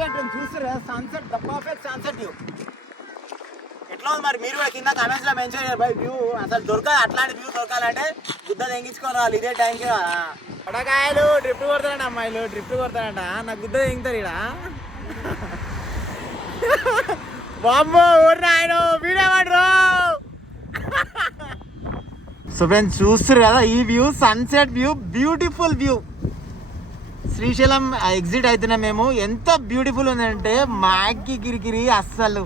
Expect చూస్తారా sunset the perfect sunset view ఎట్లా ఉంది మరి మీరు కూడా కింద కమెంట్స్ లో మెన్షన్ చేయాలి బై వ్యూ అసలు దొరకదు అట్లాంటి వ్యూ దొరకాలంటే గుద్ద తెంగించుకోవాలి ఇదే టైంకి పడకాయలు డ్రిఫ్ట్ కొడతారంట అమ్మాయిలు డ్రిఫ్ట్ కొడతారంట నాకు గుద్ద తెంగుతారు ఇక్కడ బామ్మో ఊర్రాయన వీడేవాడు సో ఫ్రెండ్స్ చూస్తారు కదా ఈ view sunset view beautiful view Srisailam exit అవుతున్నాం మేము ఎంత బ్యూటిఫుల్ ఉందంటే మాకి గిరిగిరి అస్సలు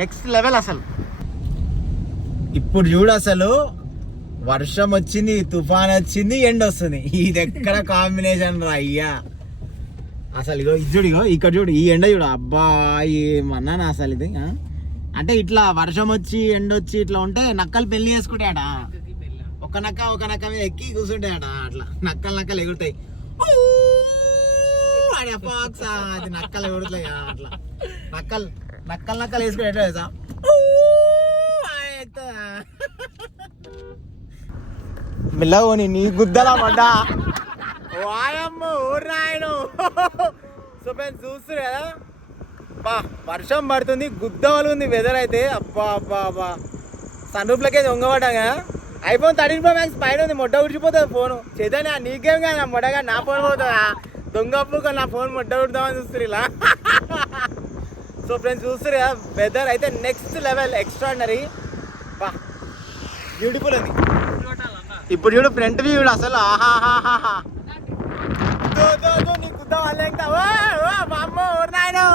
నెక్స్ట్ లెవెల్ అసలు ఇప్పుడు చూడు అసలు వర్షం వచ్చింది తుఫాన్ వచ్చింది ఎండ వస్తుంది ఇది ఎక్కడ కాంబినేషన్ రా అయ్యా అసలు ఇగో ఇది చూడు ఇగో ఇక్కడ చూడు ఈ ఎండ చూడు అబ్బా ఏమన్నాను అసలు ఇది అంటే ఇట్లా వర్షం వచ్చి ఎండ వచ్చి ఇట్లా ఉంటే నక్కలు పెళ్లి చేసుకుంటాయట ఒక నక్క మీద ఎక్కి కూర్చుంటాయట అట్లా నక్కలు ఎగురుతాయి అది నక్కలు ఎగురుతాయి అట్లా నక్కలు వేసుకుని ఎట్లా వేసా మిల్లవోని నీ గుద్దలా పడ్డా వాయమ్మ ఊర్రాయను సో ఫ్రెండ్స్ చూస్తారు కదా బా వర్షం పడుతుంది గుద్దవలు ఉంది వెదర్ అయితే అబ్బా అబ్బా అబ్బా సన్ రూఫ్లకే దొంగపడ్డాగా ఐఫోన్ 13 Pro Max పైన ఉంది మొడ్డ ఉడిచిపోతుంది ఫోను చైతన్య నీకేం కాదు మొడగా నా ఫోన్ పోతుందా దొంగప్పు కానీ నా ఫోన్ మొడ్డ ఉడదామని చూస్తారు ఇలా సో ఫ్రెండ్స్ చూస్తారు కదా వెదర్ అయితే నెక్స్ట్ లెవెల్ ఎక్స్ట్రాడినరీ బా బ్యూటిఫుల్ ఉంది ఇప్పుడు చూడు ఫ్రంట్ వ్యూ చూడు అసలు ఆహాహాహా నీ గుద్ద వాళ్ళ మా అమ్మ ఊరినాయను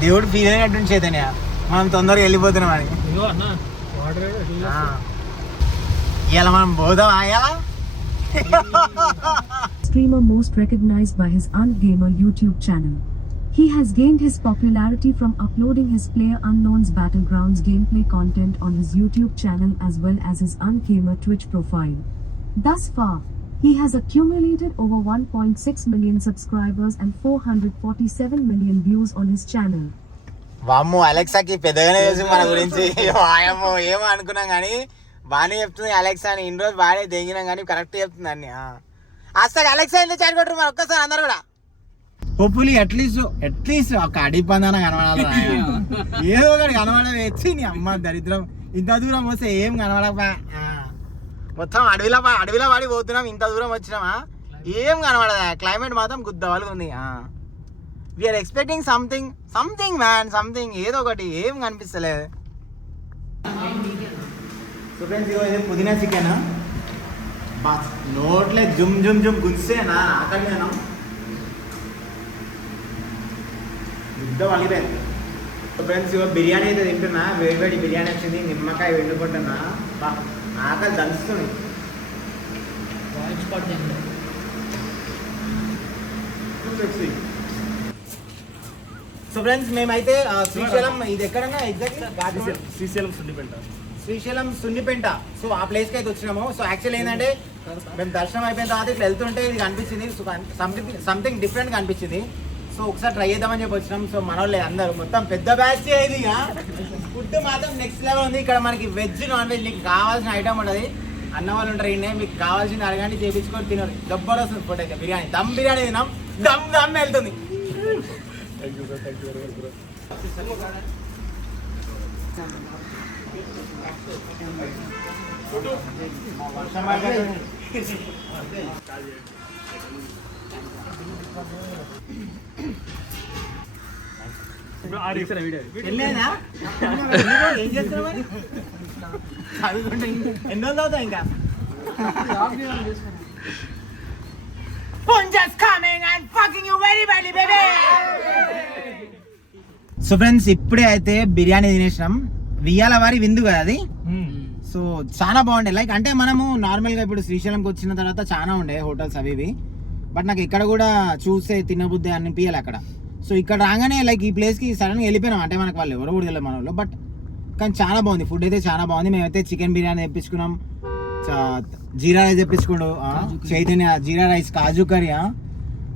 దేవుడు ఫీల్ అయినట్టు చైతన్య మనం తొందరగా వెళ్ళిపోతున్నాం అని ఇలా మనం పోదాం ఇలా Streamer most recognized by his Gamer YouTube channel. He has gained his popularity from uploading his PlayerUnknown's Battlegrounds gameplay content on his YouTube channel as well as his Gamer Twitch profile. Thus far, he has accumulated over 1.6 million subscribers and 447 million views on his channel. వామ్మో అలెక్సాకి పెద్దగానే తెలుసు మన గురించి వాయమ్మో ఏమో అనుకున్నాం కానీ బాగానే చెప్తుంది అలెక్సా అని ఇన్ని రోజులు బాగానే తెగినాం కానీ కరెక్ట్ చెప్తుంది అన్ని అసలు అలెక్సా ఎందుకు చాటు కొట్టరు మరి ఒక్కసారి అందరు కూడా హోప్ఫుల్లీ అట్లీస్ట్ ఒక అడిపందాన కనబడాలి ఏదో ఒకటి కనబడ వచ్చి నీ అమ్మ దరిద్రం ఇంత దూరం వస్తే ఏం కనబడకపోయా మొత్తం అడవిలో పడి పోతున్నాం ఇంత దూరం వచ్చినామా ఏం కనబడదా క్లైమేట్ మాత్రం గుద్దవాళ్ళు ఉంది we're expecting something man something ఏదో ఒకటి ఏం కనిపిస్తలేదు సో ఫ్రెండ్స్ ఇది పుదీనా చికెన్ బా నోట్లే జుమ్ గుంజేనా ఆకలినా గుద్ద వలిపోయింది సో ఫ్రెండ్స్ ఇవ్వ బిర్యానీ అయితే తింటున్నా వేడి బిర్యానీ వచ్చింది నిమ్మకాయ వండుకుంటున్నా బా ఆకలి దంచుతుంది సో ఫ్రెండ్స్ మేమైతే శ్రీశైలం ఇది ఎక్కడన్నా ఎగ్జాక్ట్లీ శ్రీశైలం సున్నిపెంట సో ఆ ప్లేస్కి అయితే వచ్చినాము సో యాక్చువల్ ఏంటంటే మేము దర్శనం అయిపోయిన తర్వాత ఇట్లా వెళ్తుంటే ఇది కనిపించింది సో సంథింగ్ డిఫరెంట్ కనిపించింది సో ఒకసారి ట్రై చేద్దామని చెప్పి వచ్చినాం సో మన వాళ్ళే అందరూ మొత్తం పెద్ద బ్యాచ్ ఇది ఫుడ్ మాత్రం నెక్స్ట్ లెవెల్ ఉంది ఇక్కడ మనకి వెజ్ నాన్ వెజ్ మీకు కావాల్సిన ఐటమ్ ఉంటుంది అన్న వాళ్ళు ఉంటారు ఇండే మీకు కావాల్సింది అడగండి చేయించుకొని తినాలి జబర్దస్త్ ఫుడ్ అయితే బిర్యానీ దమ్ బిర్యానీ తినాం దమ్ వెళ్తుంది ఏం చేస్తున్నావు ఎన్ని రోజులు అవుతాయి ఇంకా సో ఫ్రెండ్స్ ఇప్పుడే అయితే బిర్యానీ తినేసినాం వియ్యాల వారి విందు కదా అది సో చాలా బాగుండే లైక్ అంటే మనము నార్మల్గా ఇప్పుడు శ్రీశైలంకి వచ్చిన తర్వాత చాలా ఉండే హోటల్స్ అవి బట్ నాకు ఎక్కడ కూడా చూస్తే తినబుద్ధి అనిపించాలి అక్కడ సో ఇక్కడ రాగానే లైక్ ఈ ప్లేస్కి సడన్గా వెళ్ళిపోయినాం అంటే మనకు వాళ్ళు ఎవరు కూడా తెలియదు మన వాళ్ళు బట్ కానీ చాలా బాగుంది ఫుడ్ అయితే చాలా బాగుంది మేమైతే చికెన్ బిర్యానీ తెప్పించుకున్నాం జీరా రైస్ తెప్పించుకోండు చైతన్య జీరా రైస్ కాజు కర్రీ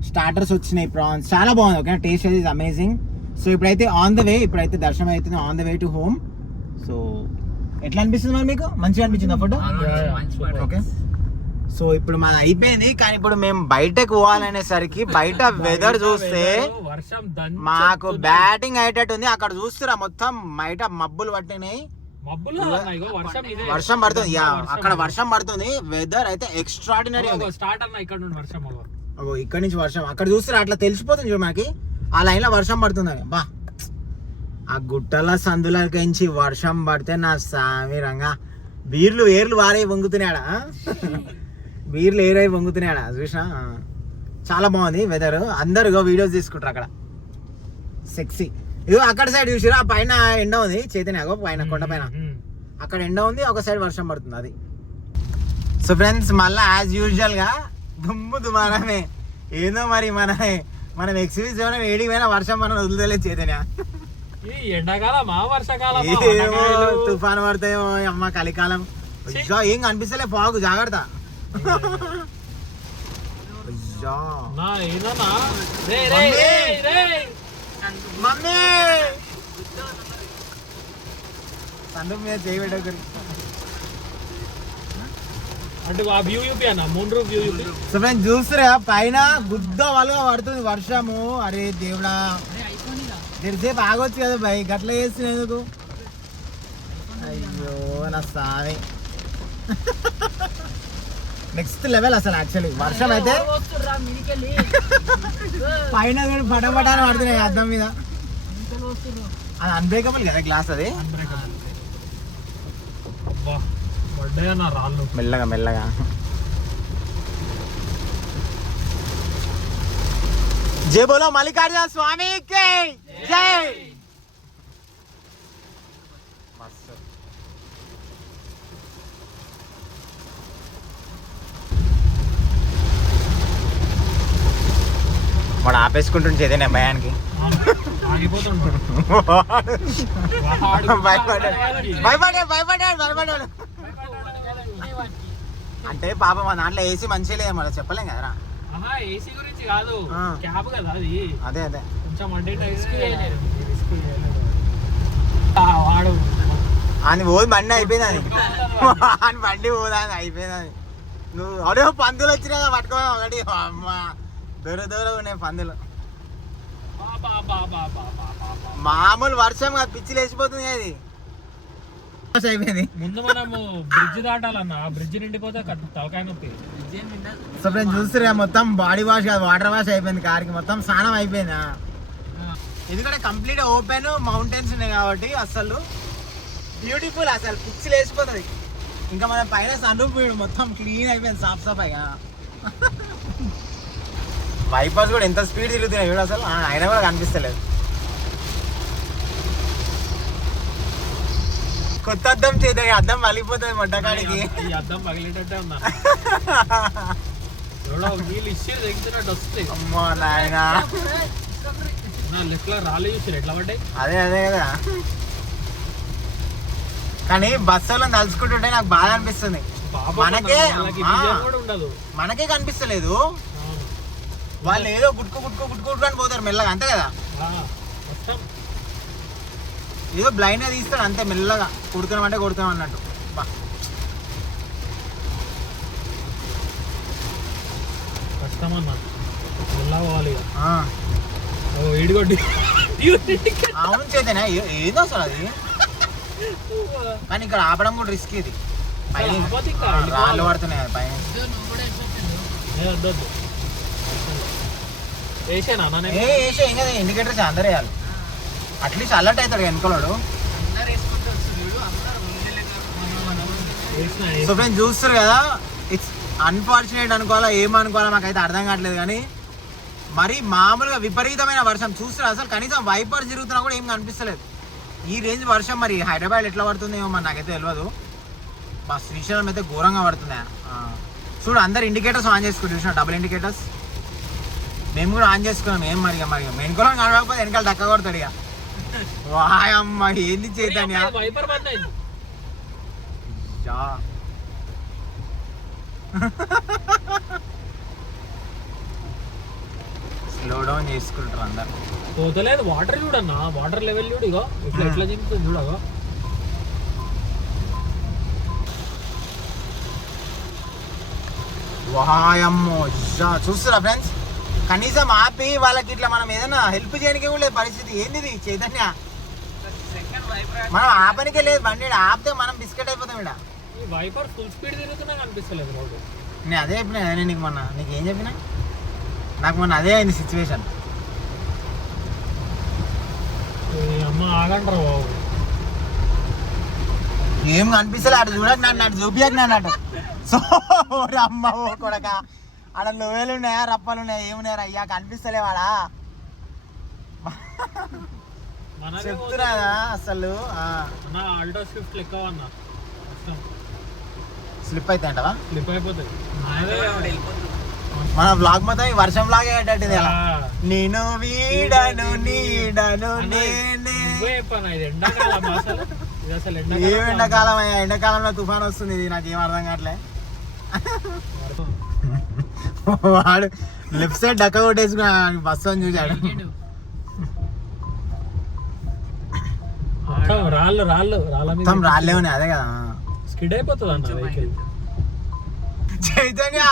స్టార్టర్స్ వచ్చినాయి ప్రాన్స్ చాలా బాగుంది ఓకే టేస్ట్ అయితే అమేజింగ్ సో ఇప్పుడైతే ఆన్ ద వే ఇప్పుడైతే దర్శనం అవుతుంది on the way to home so ఎట్లా అనిపిస్తుంది మరి మీకు మంచిగా అనిపించింది ఫుడ్ ఓకే సో ఇప్పుడు మన అయిపోయింది, కానీ ఇప్పుడు మేము బయటకు పోవాలనేసరికి బయట వెదర్ చూస్తే వర్షం మాకు బ్యాటింగ్ అయ్యేటట్టు ఉంది. అక్కడ చూస్తురా మొత్తం బయట మబ్బులు పట్టినాయి, వర్షం పడుతుంది. అక్కడ వర్షం పడుతుంది. వెదర్ అయితే ఎక్స్ట్రాడినరీ ఉంది. స్టార్ట్ అన్న ఇక్కడ నుండి వర్షం. ఇక్కడ నుంచి వర్షం అక్కడ చూస్తురా, అట్లా తెలిసిపోతుంది చూడు మనకి ఆ లైన్ లో వర్షం పడుతుంది. బా ఆ గుట్టల సందులకించి వర్షం పడితే నా సామిరంగా బీర్లు ఏర్లు వారే వంగుతున్నాడా, బీర్లు ఏరై వంగుతున్నాడా చూసినా. చాలా బాగుంది వెదర్. అందరు వీడియోస్ తీసుకుంటారు అక్కడ, సెక్సీ. ఇదో అక్కడ సైడ్ చూసిరా, ఆ పైన ఎండ ఉంది చైతన్య, పైన కొండ పైన అక్కడ ఎండ ఉంది, ఒక సైడ్ వర్షం పడుతుంది అది. సో ఫ్రెండ్స్ మళ్ళీ యాజ్ యూజువల్ గా దుమ్ము దుమారమే. ఏదో మరి మనం ఎక్స్పీరియన్స్ ఏడికి పోయినా వర్షం మనం వదులుతలేదు చైతన్య. ఎండాకాలమా వర్షాకాలం, తుఫాను పడతాయో అమ్మ కలికాలం. ఏం కనిపిస్తలే, ఫాగు జాగ్రత్త. మమ్మీ సందు మీద చేయబెట్టకరి అంటే ఆ వ్యూ చూపి అన్న, మూడు వ్యూ చూపి. సో ఫ్రెండ్స్ చూస్తురా పైన గుద్ద వాళ్ళగా పడుతుంది వర్షము. అరే దేవుడా, నేసేపు ఆగొచ్చు కదా భయ్, గట్ల చేస్తున్నందుకు. అయ్యో నా సామి, నెక్స్ట్ లెవెల్ అసలు. యాక్చువల్లీ వర్షం అయితే పైన పటపటాన్ని పడుతున్నాయి అద్దం మీద. అది అన్బ్రేకబుల్ కదా గ్లాస్, అది మెల్లగా మెల్లగా. జై బోలో మల్లికార్జున స్వామికి జై. వాడు ఆపేసుకుంటుంటే ఏదైనా భయానికి భయపడ్డాడు. అంటే పాపం మా దాంట్లో ఏసీ మంచిగా లేదు, మళ్ళీ చెప్పలేం కదరా. ఏసీ గురించి కాదు, క్యాబ్ కదా అది. అదే కొంచెం వాడు అని పోదు, బండి అయిపోయింది అని. అని బండి పోదా అని అయిపోయింది అని. నువ్వు అడే పందులు వచ్చినా పట్టుకో ఒకటి. అమ్మ దూరం ఉన్నాయి పందులు. మామూలు వర్షం పిచ్చి లేచిపోతుంది అది. అయిపోయింది. ముందు మనము బ్రిడ్జ్ దాటాలన్నా, బ్రిడ్జ్ నిండిపోతే తలకాయ నొప్పి. సో ఫ్రెండ్స్ చూస్తున్నా మొత్తం బాడీ వాష్ కాదు, వాటర్ వాష్ అయిపోయింది కార్కి, మొత్తం స్నానం అయిపోయింది. ఎందుకంటే కంప్లీట్ ఓపెన్ మౌంటైన్స్ ఉన్నాయి కాబట్టి అసలు బ్యూటిఫుల్, అసలు పిచ్చి లేచిపోతుంది. ఇంకా మన పైన సన్ రూఫ్ మొత్తం క్లీన్ అయిపోయింది, సాఫ్ సఫాయిగా. వైపర్స్ కూడా ఎంత స్పీడ్ తిరుగుతున్నాయి చూడు, అసలు అయినా కూడా కనిపిస్తలేదు. కొత్త అద్దం చేద్దాం, అద్దం పగిలిపోతుంది మొట్టకాడికి. ఈ అద్దం పగిలేటట్టే ఉన్నా. వీళ్ళు ఇచ్చేది తెగినట్టు వస్తాయి. అమ్మో నాయన, లెఫ్ట్ లో రాళ్ళు చూసారు ఎట్లా పడ్డాయి. అదే కదా. కానీ బస్సులో తలుచుకుంటుంటే నాకు బాగా అనిపిస్తుంది. మనకే కనిపిస్తలేదు, వాళ్ళు ఏదో గుట్టుకు అని పోతారు మెల్లగా, అంతే కదా. ఏదో బ్లైండ్ గా తీస్తాడు అంతే, మెల్లగా కొడుతున్నాం అంటే కొడుతున్నాం అన్నట్టు. కష్టమన్నా పోవాలి. అవును చేతనే ఏదో అసలు అది. కానీ ఇక్కడ ఆపడం కూడా రిస్క్. ఇది రాళ్ళు పడుతున్నాయి అది పైన. ఏం కదా, ఇండికేటర్స్ అందరు వేయాలి, అట్లీస్ట్ అలర్ట్ అవుతాడు వెనుకలోడు. సో ఫ్రెండ్స్ చూస్తారు కదా, ఇట్స్ అన్ఫార్చునేట్ అనుకోవాలా ఏమనుకోవాలా మాకైతే అర్థం కావట్లేదు. కానీ మరి మామూలుగా విపరీతమైన వర్షం చూస్తారు, అసలు కనీసం వైపర్స్ తిరుగుతున్నా కూడా ఏం కనిపిస్తలేదు. ఈ రేంజ్ వర్షం మరి హైదరాబాద్ ఎట్లా పడుతుంది ఏమో మరి నాకైతే తెలియదు. మా శ్రీశైలం అయితే ఘోరంగా పడుతున్నాయి. చూడు అందరు ఇండికేటర్స్ ఆన్ చేసుకుని చూసిన, డబుల్ ఇండికేటర్స్ మేము కూడా ఆన్ చేసుకున్నాం. ఏం మరి వెనుకలో కనబడకపోతే వెనకాల దక్క కొడతాడు ఇక. వాయమ్మ ఏంది చైతన్య, స్లో డౌన్ చేసుకుంటారు అందరు. పోతలేదు వాటర్ చూడన్నా, వాటర్ లెవెల్ చూడు ఇగో ఇట్లా ఎట్లా చింపుతుంది చూడగా. వాయమ్మో చూస్తురా ఫ్రెండ్స్, కనీసం ఆపి వాళ్ళకి ఇట్లా మనం ఏదైనా హెల్ప్ చేయడానికి కూడా లేదు పరిస్థితి. ఏంది చైతన్య, మనం ఆపనికే లేదు బండి, ఆపితే మనం బిస్కెట్ అయిపోతాం ఇక్కడ. ఈ వైపర్ ఫుల్ స్పీడ్ తిరుగుతున్నా కనిపిస్తలేదు రోడ్డు. నేను అదే చెప్పినా నేను నీకు మొన్న, నీకు ఏం చెప్పినా, నాకు మొన్న అదే అయింది సిచ్యువేషన్. అమ్మ ఆగంటారా బాబు, ఏం కనిపిస్తలే అటు చూడక, నన్ను అటు చూపియక నన్ను అటు. సో అమ్మ ఓ కొడక, ఆడ లోవేలు ఉన్నాయా రప్పలు ఉన్నాయా ఏమున్నాయా అయ్యా కనిపిస్తలేవాడా చెప్తురాదా అసలు. ఆల్టో స్విఫ్ట్ లెక్క అన్న స్లిప్ అయితే అంటవా, స్లిప్ అయిపోతుంది. మన బ్లాగ్ మొత్తం ఈ వర్షం లాగే అయ్యేటట్టు అలా. నేను వీడను నీడను నేనే. ఇది ఎండాకాలం అసలు, ఇది అసలు ఏం ఎండాకాలం అయ్యా, ఎండాకాలంలో తుఫాన్ వస్తుంది, ఇది నాకేం అర్థం కావట్లే. వాడు లెఫ్ట్ సైడ్ డక్క కొట్టేసుకుని బస్సు అని చూశాడు. రాళ్ళు రాళ్ళు మొత్తం రాళ్ళే ఉన్నాయి, అదే కదా స్కిడ్ అయిపోతుంది అన్న వెహికల్. చైతన్య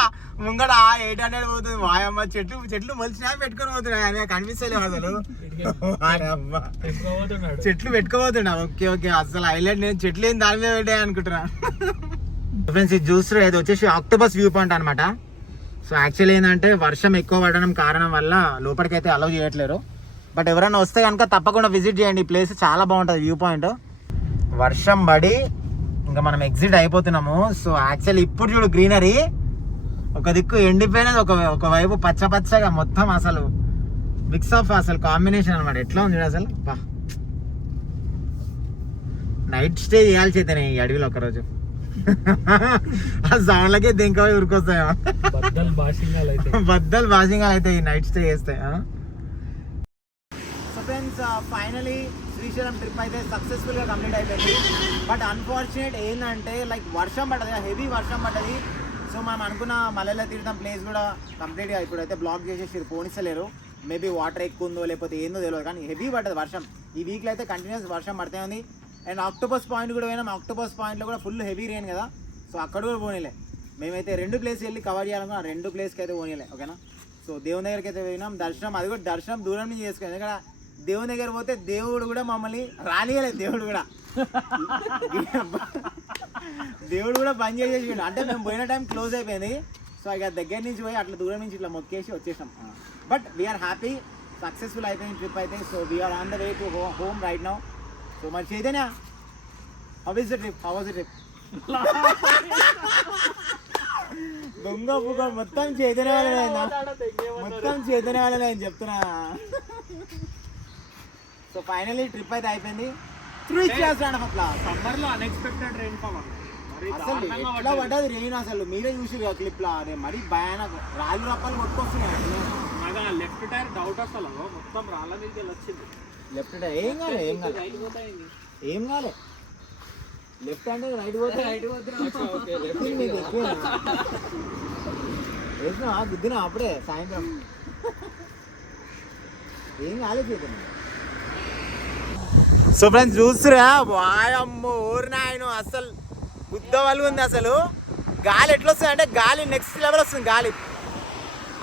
ముంగడ 800 పోతుంది, వాయమ్మ చెట్లు మొలిచినా పెట్టుకొని పోతున్నాయి అని కనిపిస్తలేవు అసలు. చెట్లు పెట్టుకోబోతున్నా, ఓకే ఓకే అసలు హైలైట్. నేను చెట్లు ఏం దాని మీద పెట్టాయి అనుకుంటున్నా. ఫ్రెండ్స్ ఇది చూస్తారు, ఇది వచ్చేసి ఆక్టోపస్ వ్యూ పాయింట్ అనమాట. సో యాక్చువల్లీ ఏంటంటే వర్షం ఎక్కువ పడడం కారణం వల్ల లోపలికి అయితే అలౌ చేయట్లేరు. బట్ ఎవరైనా వస్తే కనుక తప్పకుండా విజిట్ చేయండి, ఈ ప్లేస్ చాలా బాగుంటుంది వ్యూ పాయింట్. వర్షం పడి ఇంకా మనం ఎగ్జిట్ అయిపోతున్నాము. సో యాక్చువల్లీ ఇప్పుడు చూడు గ్రీనరీ, ఒక దిక్కు ఎండిపోయినది, ఒకవైపు పచ్చ పచ్చగా మొత్తం అసలు మిక్స్ ఆఫ్ అసలు కాంబినేషన్ అనమాట. ఎట్లా ఉంది చూడు అసలు. నైట్ స్టే చేయాల్సి అయితే ఈ అడవిలో ఒకరోజు. ఆ సౌండ్లకే దింక ఉరికొస్తాయో బద్దలు భాషింగాలు అయితే ఈ నైట్ స్టే చేస్తే. So friends finally Srisailam trip అయితే సక్సెస్ఫుల్గా కంప్లీట్ అయిపోయింది. బట్ అన్ఫార్చునేట్ ఏంటంటే లైక్ వర్షం పడ్డది, హెవీ వర్షం పడ్డది. సో మనం అనుకున్న మల్లెల తీర్థం ప్లేస్ కూడా కంప్లీట్గా ఇప్పుడైతే బ్లాక్ చేసేసి పోనిస్తలేరు. మేబీ వాటర్ ఎక్కువ ఉందో లేకపోతే ఏందో తెలియదు, కానీ హెవీ పడ్డది వర్షం. ఈ వీక్లో అయితే కంటిన్యూస్ వర్షం పడుతూ ఉంది. అండ్ ఆక్టోపస్ పాయింట్ కూడా పోయినాం, ఆక్టోపస్ పాయింట్లో కూడా ఫుల్ హెవీ రెయిన్ కదా. సో అక్కడ కూడా పోనీలే. మేమైతే 2 ప్లేస్ వెళ్ళి కవర్ చేయాలనుకున్నా, 2 ప్లేస్కి అయితే పోనీలే, ఓకేనా. సో దేవుని దగ్గరికి అయితే పోయినాం, దర్శనం అది కూడా దర్శనం దూరం నుంచి చేసుకున్నాం. ఎందుకంటే దేవుని దగ్గర పోతే దేవుడు కూడా మమ్మల్ని రానియలేదు, దేవుడు కూడా బంద్ చేసేసిండు. అంటే మేము పోయిన టైం క్లోజ్ అయిపోయింది. సో ఇక దగ్గర నుంచి పోయి అట్లా దూరం నుంచి ఇట్లా మొక్కేసి వచ్చేసాం. బట్ వీఆర్ హ్యాపీ, సక్సెస్ఫుల్ అయిపోయింది ట్రిప్ అయితే. So we are on the way to home right now. So మరి Chaitanya, how is the trip, how was the trip? దొంగ పుక మొత్తం చైతన్య వాళ్ళైందా, మొత్తం చైతన్య వాళ్ళే అని చెప్తున్నా. సో ఫైనలీ ట్రిప్ అయితే అయిపోయింది. 3 years సమ్మర్ లో అన్ఎక్స్పెక్టెడ్ రెయిన్ ఫాల్ అసలు ఎట్లా పడ్డది రెయిన్, అసలు మీరే చూసి క్లిప్ లా మరీ భయానక రాళ్ళు రప్పాలు కొట్టుకొస్తున్నాయి. నాకు లెఫ్ట్ టైర్ డౌట్ అసలు మొత్తం రాళ్ళ మీద వచ్చింది. లెఫ్ట్ టైర్ ఏం కాలే, ఏం కాలే. లెఫ్ట్ అంటే రైట్ పోతే వేసినా గుద్దినా అప్పుడే సాయంత్రం, ఏం కాలేదు. సో ఫ్రెండ్స్ చూస్తురా, వాయమ్మో ఊరినాయన అసలు గుద్ద వాళ్ళు ఉంది. అసలు గాలి ఎట్లా వస్తుంది అంటే గాలి నెక్స్ట్ లెవెల్ వస్తుంది గాలి,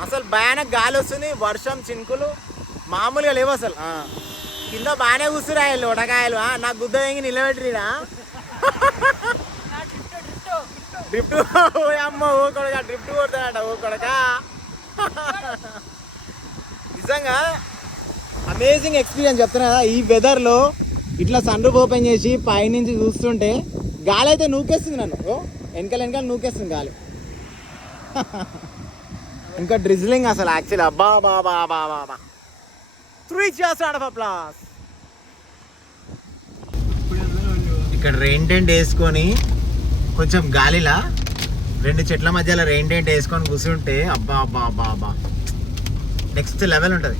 అసలు భయానక గాలి వస్తుంది. వర్షం చినుకులు మామూలుగా లేవు అసలు. కింద బాగానే కూర్చురాయలు ఉడకాయలు. నాకు గుద్ద ఎంగి నిలబెట్టిరా డ్రిఫ్ట్. అమ్మ ఓ కొడక డ్రిఫ్ట్ కొడతాడట, ఓ కొడక. నిజంగా అమేజింగ్ ఎక్స్పీరియన్స్ చెప్తున్నా కదా. ఈ వెదర్లో ఇట్లా సన్ రూఫ్ ఓపెన్ చేసి పైనుంచి చూస్తుంటే గాలి అయితే నూకేస్తుంది నన్ను, వెనకాల నూకేస్తుంది గాలి. ఇంకా డ్రిజ్లింగ్ అసలు యాక్చువల్లీ అబ్బా బాబా బాబా 3 years out of applause. ఇక్కడ రెయిన్ టెంట్ వేసుకొని కొంచెం గాలిలా 2 చెట్ల మధ్యలో రెయిన్ టెంట్ వేసుకొని కూర్చుంటే అబ్బా అబ్బా అబ్బా అబ్బా నెక్స్ట్ లెవెల్ ఉంటుంది.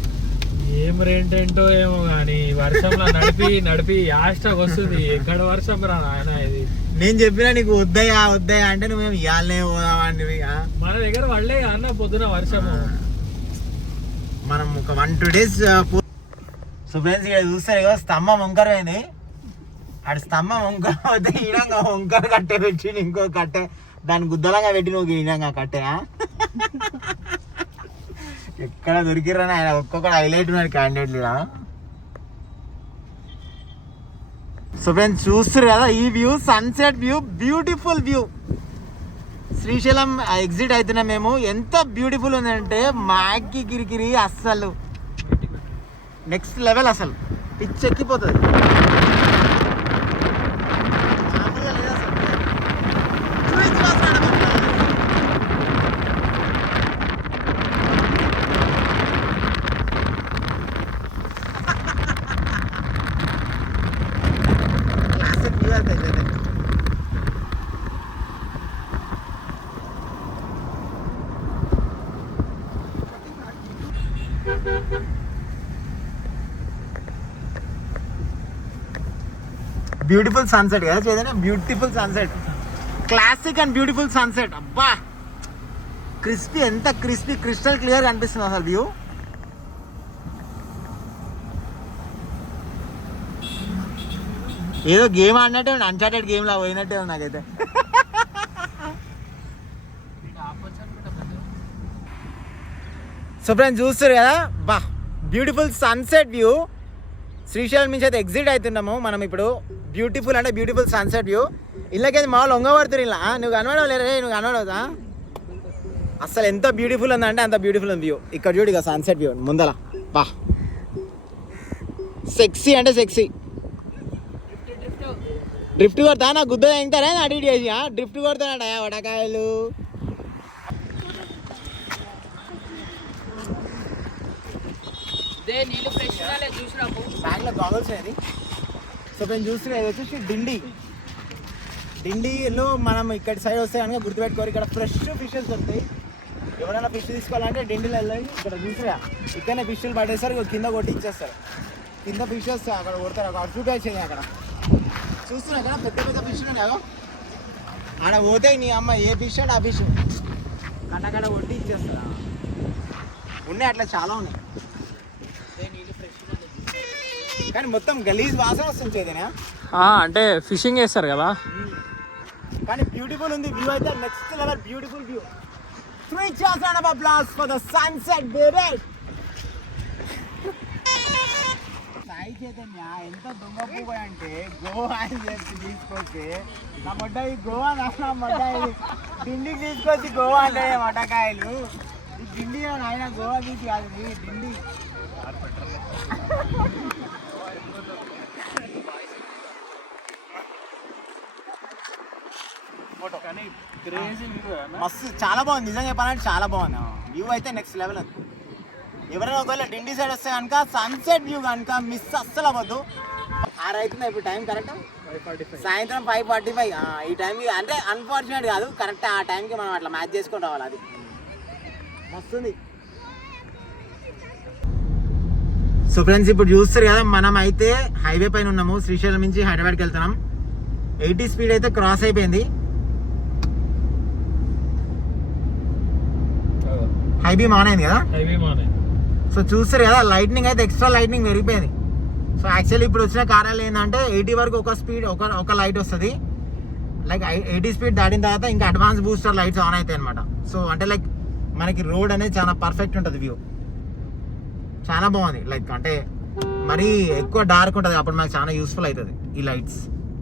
ఏం రెంటేంటో ఏమో కానీ వర్షంలో నడిపి యాస్టాక్ వస్తుంది. ఎక్కడ వర్షం రా ఆయన ఇది. నేను చెప్పినా నీకు వద్దయా అంటే నువ్వేం ఇవ్వాలనే పోదామని. మన దగ్గర వాళ్ళే అన్న పొద్దున వర్షము. మనం ఒక 1-2 days. సో ఫ్రెండ్స్ ఇక్కడ చూస్తారు కదా స్తంభం వంకర అయింది. ఆడ స్తంభం వంకర పోతే ఈడంగా వంకర కట్టే పెట్టి ఇంకో కట్టే దాన్ని గుద్దలంగా పెట్టి నువ్వు ఈడంగా కట్టే ఎక్కడ దొరికిరని ఆయన ఒక్కొక్కటి హైలైట్ ఉన్నాడు క్యాండిడేట్లు. సో ఫ్రెండ్స్ చూస్తారు కదా ఈ view, sunset view, beautiful view. Srisailam exit అవుతున్నాం మేము. ఎంత బ్యూటిఫుల్ ఉందంటే మాకి కిరికిరి అస్సలు నెక్స్ట్ లెవెల్, అసలు పిచ్చెక్కిపోతుంది. మామూలుగా లేదు అసలు. క్లాసిక్ వ్యూ అయితే బ్యూటిఫుల్ సన్సెట్ కదా చేదనే, beautiful sunset, classic and beautiful sunset. అబ్బా క్రిస్పీ, ఎంత క్రిస్పీ, క్రిస్టల్ క్లియర్ అనిపిస్తుంది అసలు వ్యూ. ఏదో గేమ్ ఆడినట్టే ఉంది, అన్చార్టెడ్ గేమ్ లా పోయినట్టే ఉంది నాకైతే. సో ఫ్రెండ్స్ చూస్తారు కదా, బా బ్యూటిఫుల్ సన్సెట్ వ్యూ. శ్రీశైలం నుంచి అయితే ఎగ్జిట్ అవుతున్నాము మనం ఇప్పుడు. బ్యూటిఫుల్ అంటే బ్యూటిఫుల్ సన్సెట్ వ్యూ. ఇళ్ళకైతే మామూలు ఒంగబడుతుంది ఇలా. నువ్వు కనబడవు లేరే, నువ్వు కనబడవుతా. అసలు ఎంత బ్యూటిఫుల్ ఉందంటే అంత బ్యూటిఫుల్ ఉంది వ్యూ. ఇక్కడ చూడు ఇక సన్సెట్ వ్యూ ముందల, బా సెక్సీ అంటే సెక్సీ. డ్రిఫ్ట్ కొడతా నా గుద్ద ఎంగుతారా అటు ఇటు చేసి, డ్రిఫ్ట్ కొడతానట వడకాయలు. బ్యాగ్లో గాగల్స్ అనేది. సో మేము చూస్తున్నాం ఇది వచ్చేసి డిండిలో మనం ఇక్కడ సైడ్ వస్తే కనుక గుర్తుపెట్టుకోరు, ఇక్కడ ఫ్రెష్ ఫిషెస్ దొరుకుతాయి. ఎవరైనా ఫిష్ తీసుకోవాలంటే డిండిలో వెళ్ళి ఇక్కడ చూసిరా, ఇక్కడనే ఫిష్లు పడేస్తారు, కింద కొట్టి ఇచ్చేస్తారు. కింద ఫిషెస్ అక్కడ కొడతారు, అక్కడ చూపించేది అక్కడ చూస్తున్నా కదా పెద్ద పెద్ద ఫిష్ ఉన్నాయి. ఆడ పోతే నీ అమ్మ ఏ ఫిష్ అంటే ఆ ఫిష్ కన్నకడ కొట్టి ఇచ్చేస్తారా. ఉన్నాయి అట్లా చాలా ఉన్నాయి, కానీ మొత్తం గలీజ్ వాసన వస్తుంది ఏదైనా. అంటే ఫిషింగ్ చేస్తారు కదా. కానీ బ్యూటిఫుల్ ఉంది వ్యూ అయితే, next level beautiful view. 3 cheers round of applause for the sunset baby. Sai Chaitanya ఎంత దొంగ పువ్వు అంటే గోవా అని చెప్పి తీసుకొచ్చి నా మొడ్డాయి గోవా, నా మొడ్డాయి డిండికి తీసుకొచ్చి గోవా అంటే మొట్టకాయలు. ఈ డిండి ఆయన గోవా తీసి కాదు డిండి. మస్తు చాలా బాగుంది నిజంగా చెప్పాలంటే, చాలా బాగుంది వ్యూ అయితే నెక్స్ట్ లెవెల్ అది. ఎవరైనా ఒకవేళ డిండి సైడ్ వస్తే కనుక సన్సెట్ వ్యూ కనుక మిస్ అస్సలు అవ్వద్దు. 6 అవుతుంది ఇప్పుడు టైం కరెక్ట్, సాయంత్రం 5:45. ఈ టైంకి అంటే అన్ఫార్చునేట్ కాదు, కరెక్ట్ ఆ టైంకి మనం అట్లా మ్యాచ్ చేసుకొని రావాలి. అది మస్తుంది. సో ఫ్రెండ్స్ ఇప్పుడు చూస్తారు కదా, మనం అయితే హైవే పైన ఉన్నాము. శ్రీశైలం నుంచి హైదరాబాద్కి వెళ్తున్నాం. 80 స్పీడ్ అయితే క్రాస్ అయిపోయింది. హైబీ మాన్ అయింది కదా. సో చూస్తారు కదా లైట్నింగ్ అయితే ఎక్స్ట్రా లైట్నింగ్ పెరిగిపోయింది. సో యాక్చువల్లీ ఇప్పుడు వచ్చిన కార్యాలు ఏంటంటే 80 వరకు ఒక స్పీడ్ ఒక లైట్ వస్తుంది. లైక్ 80 స్పీడ్ దాటిన తర్వాత ఇంకా అడ్వాన్స్ బూస్టర్ లైట్స్ ఆన్ అవుతాయి అనమాట. సో అంటే లైక్ మనకి రోడ్ అనేది చాలా పర్ఫెక్ట్ ఉంటుంది, వ్యూ చాలా బాగుంది. లైక్ అంటే మరీ ఎక్కువ డార్క్ ఉంటుంది, అప్పుడు మనకు చాలా యూస్ఫుల్ అవుతుంది ఈ లైట్స్.